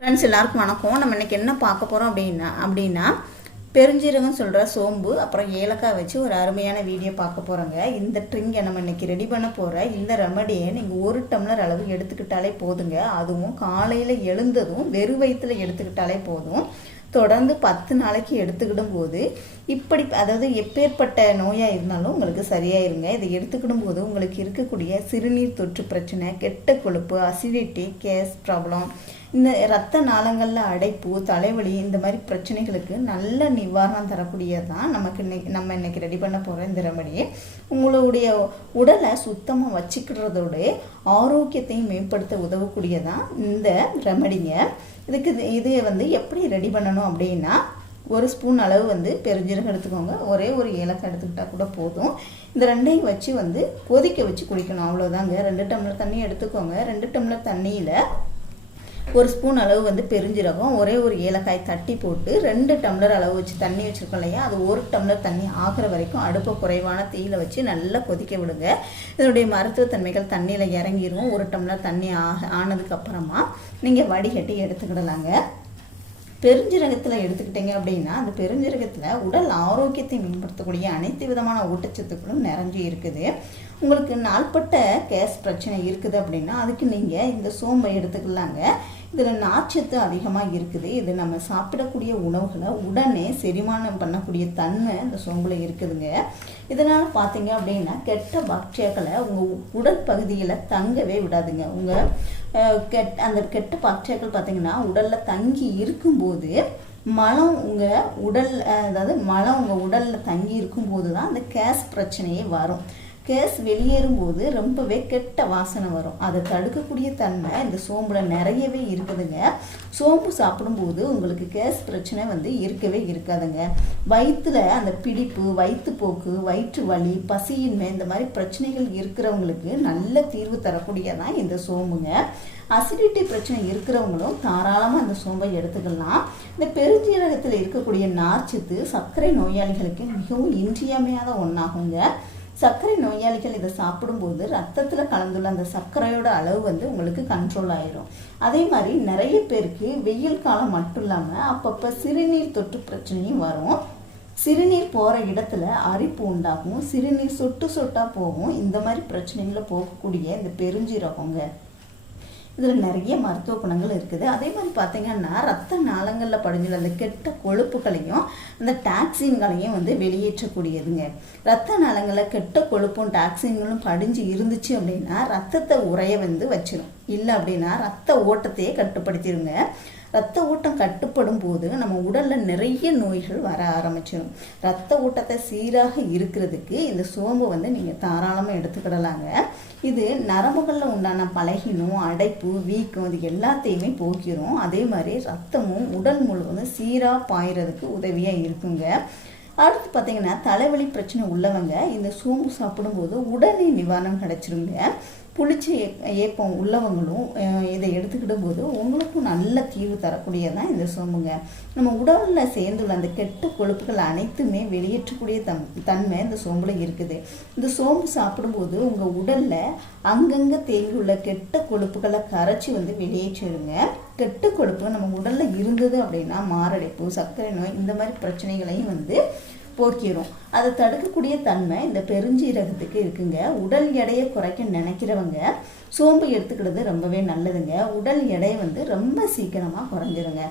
Friends எல்லாருக்கும் வணக்கம். நம்ம இன்னைக்கு என்ன பார்க்க போகிறோம் அப்படின்னா அப்படின்னா பெருஞ்சீரகம் சொல்கிற சோம்பு அப்புறம் ஏலக்காய் வச்சு ஒரு அருமையான வீடியோ பார்க்க போகிறோங்க இந்த ட்ரிங்கை நம்ம இன்னைக்கு ரெடி பண்ண போகிற இந்த ரெமடியை நீங்கள் ஒரு டம்ளர் அளவு எடுத்துக்கிட்டாலே போதுங்க. அதுவும் காலையில் எழுந்ததும் வெறும் வயிற்றுல எடுத்துக்கிட்டாலே போதும். தொடர்ந்து பத்து நாளைக்கு எடுத்துக்கிடும் போது இப்படி அதாவது எப்பேற்பட்ட நோயாக இருந்தாலும் உங்களுக்கு சரியாயிருங்க. இதை எடுத்துக்கிடும் போது உங்களுக்கு இருக்கக்கூடிய சிறுநீர் தொற்று பிரச்சனை கெட்ட கொழுப்பு அசிடிட்டி கேஸ் ப்ராப்ளம் இந்த ரத்த நாளங்களில் அடைப்பு தலைவலி இந்த மாதிரி பிரச்சனைகளுக்கு நல்ல நிவாரணம் தரக்கூடியது தான் நமக்கு இன்னைக்கு நம்ம இன்னைக்கு ரெடி பண்ண போகிற இந்த ரெமடி உங்களுடைய உடலை சுத்தமாக வச்சுக்கிறதோட ஆரோக்கியத்தையும் மேம்படுத்த உதவக்கூடியதான் இந்த ரெமடிங்க இதுக்கு இது- வந்து எப்படி ரெடி பண்ணணும் அப்படின்னா ஒரு ஸ்பூன் அளவு வந்து பெருஞ்சீரகம் எடுத்துக்கோங்க. ஒரே ஒரு ஏலக்காய் எடுத்துக்கிட்டால் கூட போதும். இந்த ரெண்டையும் வச்சு வந்து கொதிக்க வச்சு குடிக்கணும். அவ்வளோதாங்க ரெண்டு டம்ளர் தண்ணி எடுத்துக்கோங்க. ரெண்டு டம்ளர் தண்ணியில் ஒரு ஸ்பூன் அளவு வந்து பெருஞ்சீரகம் ஒரே ஒரு ஏலக்காய் தட்டி போட்டு ரெண்டு டம்ளர் அளவு வச்சு தண்ணி வச்சுருக்கோம் இல்லையா? அது ஒரு டம்ளர் தண்ணி ஆகிற வரைக்கும் அடுப்பை குறைவான தீயில வச்சு நல்லா கொதிக்க விடுங்க. இதனுடைய மருத்துவத்தன்மைகள் தண்ணியில் இறங்கிடும் ஒரு டம்ளர் தண்ணி ஆக ஆனதுக்கப்புறமா நீங்கள் வடிகட்டி எடுத்துக்கிடலாங்க. பெருஞ்சீரகத்தில் எடுத்துக்கிட்டீங்க அப்படின்னா அந்த பெருஞ்சீரகத்தில் உடல் ஆரோக்கியத்தை மேம்படுத்தக்கூடிய அனைத்து விதமான ஊட்டச்சத்துக்களும் நிறைஞ்சு இருக்குது. உங்களுக்கு நாள்பட்ட கேஸ் பிரச்சனை இருக்குது அப்படின்னா அதுக்கு நீங்கள் இந்த சோம்பை எடுத்துக்கலாங்க. இதில் நார்ச்சத்து அதிகமாக இருக்குது. இது நம்ம சாப்பிடக்கூடிய உணவுகளை உடனே செரிமானம் பண்ணக்கூடிய தன்மை இந்த சோம்பில் இருக்குதுங்க. இதனால் பார்த்தீங்க அப்படின்னா கெட்ட பாக்டீரியாக்களை உங்கள் உடல் பகுதியில் தங்கவே விடாதுங்க. உங்கள் கெட் அந்த கெட்ட பாக்டீரியாக்கள் பார்த்தீங்கன்னா உடலில் தங்கி இருக்கும்போது மலம் உங்கள் உடல் அதாவது மலம் உங்கள் உடலில் தங்கி இருக்கும்போது தான் அந்த கேஸ் பிரச்சனையே வரும். கேஸ் வெளியேறும்போது ரொம்பவே கெட்ட வாசனை வரும். அதை தடுக்கக்கூடிய தன்மை இந்த சோம்புல நிறையவே இருக்குதுங்க. சோம்பு சாப்பிடும்போது உங்களுக்கு கேஸ் பிரச்சனை வந்து இருக்கவே இருக்காதுங்க. வயிற்றுல அந்த பிடிப்பு வயிற்றுப்போக்கு வயிற்று வலி பசியின்மை இந்த மாதிரி பிரச்சனைகள் இருக்கிறவங்களுக்கு நல்ல தீர்வு தரக்கூடியதான் இந்த சோம்புங்க. அசிடிட்டி பிரச்சனை இருக்கிறவங்களும் தாராளமாக அந்த சோம்பை எடுத்துக்கலாம். இந்த பெருஞ்சீரகத்தில் இருக்கக்கூடிய நார்ச்சத்து சர்க்கரை நோயாளிகளுக்கு மிகவும் இன்றியமையாத ஒன்றாகுங்க சர்க்கரை நோயாளிகள் இதை சாப்பிடும்போது ரத்தத்தில் கலந்துள்ள அந்த சர்க்கரையோட அளவு வந்து உங்களுக்கு கண்ட்ரோல் ஆயிரும். அதே மாதிரி நிறைய பேருக்கு வெயில் காலம் மட்டும் இல்லாமல் அப்பப்போ சிறுநீர் தொற்று பிரச்சனையும் வரும். சிறுநீர் போகிற இடத்துல அரிப்பு உண்டாகும். சிறுநீர் சொட்டு சொட்டாக போகும். இந்த மாதிரி பிரச்சனைகளை போகக்கூடிய இந்த பெருஞ்சீரகங்க. இதில் நிறைய மருத்துவ குணங்கள் இருக்குது. அதே மாதிரி பார்த்தீங்கன்னா ரத்த நாளங்களில் படிஞ்சுள்ள அந்த கெட்ட கொழுப்புகளையும் அந்த டாக்ஸின்களையும் வந்து வெளியேற்றக்கூடியதுங்க. ரத்த நாளங்களில் கெட்ட கொழுப்பும் டாக்ஸின்களும் படிஞ்சு இருந்துச்சு அப்படின்னா ரத்தத்தை உறைய வந்து வச்சிடும் இல்லை அப்படின்னா ரத்த ஓட்டத்தையே கட்டுப்படுத்திடுங்க ரத்த ஓட்டம் கட்டுப்படும் போது நம்ம உடல்ல நிறைய நோய்கள் வர ஆரம்பிச்சிடும் ரத்த ஓட்டத்தை சீராக இருக்கிறதுக்கு இந்த சோம்பு வந்து நீங்க தாராளமா எடுத்துக்கிடலாங்க. இது நரம்புகளில் உண்டான பலகினம் அடைப்பு வீக்கம் இது எல்லாத்தையுமே போக்கிரும். அதே மாதிரி ரத்தமும் உடல் முழுவதும் சீரா பாயிறதுக்கு உதவியா இருக்குங்க. அடுத்து பார்த்தீங்கன்னா தலைவலி பிரச்சனை உள்ளவங்க இந்த சோம்பு சாப்பிடும்போது உடனே நிவாரணம் கிடைச்சிருங்க. புளிச்ச ஏ- ஏப்பம் உள்ளவங்களும் இதை எடுத்துக்கிடும் போது உங்களுக்கும் நல்ல தீர்வு தரக்கூடியதான் இந்த சோம்புங்க. நம்ம உடலில் சேர்ந்துள்ள அந்த கெட்ட கொழுப்புகள் அனைத்துமே வெளியேற்றக்கூடிய தம் தன்மை இந்த சோம்பில் இருக்குது. இந்த சோம்பு சாப்பிடும்போது உங்கள் உடலில் அங்கங்கே தேங்கியுள்ள கெட்ட கொழுப்புகளை கரைச்சி வந்து வெளியேற்றிடுங்க. கெட்ட கொழுப்பு நம்ம உடலில் இருந்தது அப்படின்னா மாரடைப்பு சர்க்கரை நோய் இந்த மாதிரி பிரச்சனைகளையும் வந்து போக்கிடும் அதை தடுக்கக்கூடிய தன்மை இந்த பெருஞ்சீரகத்துக்கு இருக்குங்க. உடல் எடையை குறைக்க நினைக்கிறவங்க சோம்பு எடுத்துக்கிறது ரொம்பவே நல்லதுங்க. உடல் எடை வந்து ரொம்ப சீக்கிரமாக குறைஞ்சிருங்க.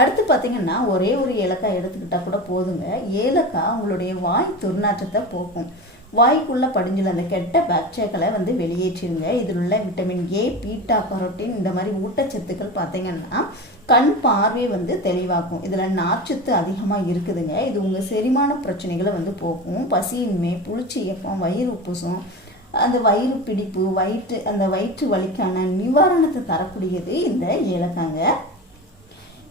அடுத்து பார்த்தீங்கன்னா ஒரே ஒரு ஏலக்காய் எடுத்துக்கிட்டால் கூட போதுங்க. ஏலக்காய் உங்களுடைய வாய் துர்நாற்றத்தை போக்கும். வாய்க்குள்ளே படிஞ்சுள்ள அந்த கெட்ட பாக்டீரியாக்களை வந்து வெளியேற்றிருங்க. இதில் உள்ள விட்டமின் ஏ பீட்டா கரோட்டின் இந்த மாதிரி ஊட்டச்சத்துக்கள் பார்த்தீங்கன்னா கண் பார்வையை வந்து தெளிவாக்கும். இதில் நார்ச்சத்து அதிகமாக இருக்குதுங்க. இது உங்கள் செரிமான பிரச்சனைகளை வந்து போக்கும். பசியின்மை புளிச்சி இயக்கம் வயிறு உப்புசம் அந்த வயிறு பிடிப்பு வயிற்று அந்த வயிற்று வலிக்கான நிவாரணத்தை தரக்கூடியது இந்த ஏலக்காங்க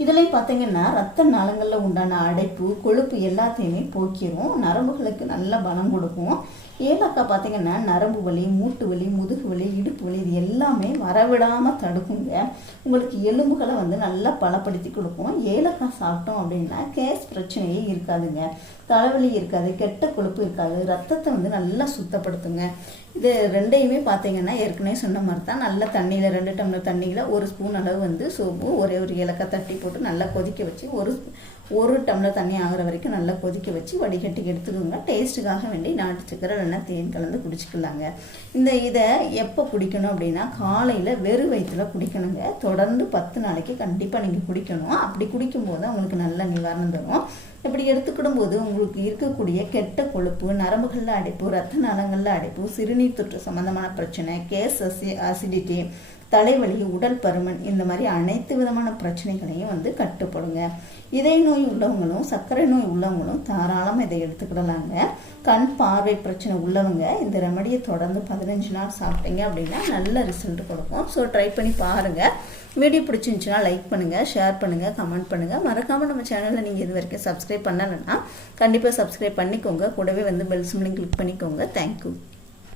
இதுலேயும் பார்த்தீங்கன்னா ரத்த நாளங்களில் உண்டான அடைப்பு கொழுப்பு எல்லாத்தையுமே போக்கிடும் நரம்புகளுக்கு நல்ல பலம் கொடுக்கும். ஏலக்காய் பார்த்தீங்கன்னா நரம்பு வலி மூட்டு வலி முதுகு வலி இடுப்பு வலி இது எல்லாமே வரவிடாமல் தடுக்குங்க. உங்களுக்கு எலும்புகளை வந்து நல்லா பலப்படுத்தி கொடுக்கும். ஏலக்காய் சாப்பிட்டோம் அப்படின்னா கேஸ் பிரச்சனையே இருக்காதுங்க. தலைவலி இருக்காது கெட்ட கொழுப்பு இருக்காது. ரத்தத்தை வந்து நல்லா சுத்தப்படுத்துங்க. இது ரெண்டையுமே பார்த்தீங்கன்னா ஏற்கனவே சொன்ன மாதிரி தான் நல்ல தண்ணியில் ரெண்டு டம்ளர் தண்ணியில் ஒரு ஸ்பூன் அளவு வந்து சோப்பு ஒரே ஒரு ஏலக்காய் தட்டி போட்டு நல்லா கொதிக்க வச்சு ஒரு ஒரு டம்ளர் தண்ணி ஆகிற வரைக்கும் நல்லா கொதிக்க வச்சு வடிகட்டி எடுத்துக்கோங்க. டேஸ்ட்டுக்காக வேண்டி நாட்டு சக்கரை இல்லைன்னா தேன் கலந்து குடிச்சிக்கலாங்க. இந்த இதை எப்போ குடிக்கணும் அப்படின்னா காலையில் வெறும் வயிற்றுல குடிக்கணுங்க. தொடர்ந்து பத்து நாளைக்கு கண்டிப்பாக நீங்கள் குடிக்கணும். அப்படி குடிக்கும்போது உங்களுக்கு நல்ல நிவாரணம் தரும். இப்படி எடுத்துக்கிடும் போது உங்களுக்கு இருக்கக்கூடிய கெட்ட கொழுப்பு நரம்புகளில் அடைப்பு ரத்த நலங்களில் அடைப்பு சிறுநீர் தொற்று சம்பந்தமான பிரச்சனை கேஸ் அசி அசிடிட்டி தலைவலி உடல் பருமன் இந்த மாதிரி அனைத்து விதமான பிரச்சனைகளையும் வந்து கட்டுப்படுங்க. இதய நோய் உள்ளவங்களும் சர்க்கரை நோய் உள்ளவங்களும் தாராளமாக இதை எடுத்துக்கிடலாங்க. கண் பார்வை பிரச்சனை உள்ளவங்க இந்த ரெமடியை தொடர்ந்து பதினஞ்சு நாள் சாப்பிட்டீங்க அப்படின்னா நல்ல ரிசல்ட் கொடுக்கும். ஸோ ட்ரை பண்ணி பாருங்கள் வீடியோ பிடிச்சிருந்துச்சுன்னா லைக் பண்ணுங்கள் ஷேர் பண்ணுங்கள் கமெண்ட் பண்ணுங்கள் மறக்காமல் நம்ம சேனலில் நீங்கள் இது வரைக்கும் சப்ஸ்கிரைப் பண்ணலைன்னா கண்டிப்பாக சப்ஸ்கிரைப் பண்ணிக்கோங்க. கூடவே வந்து பெல் சிம்லையும் கிளிக் பண்ணிக்கோங்க. Thank you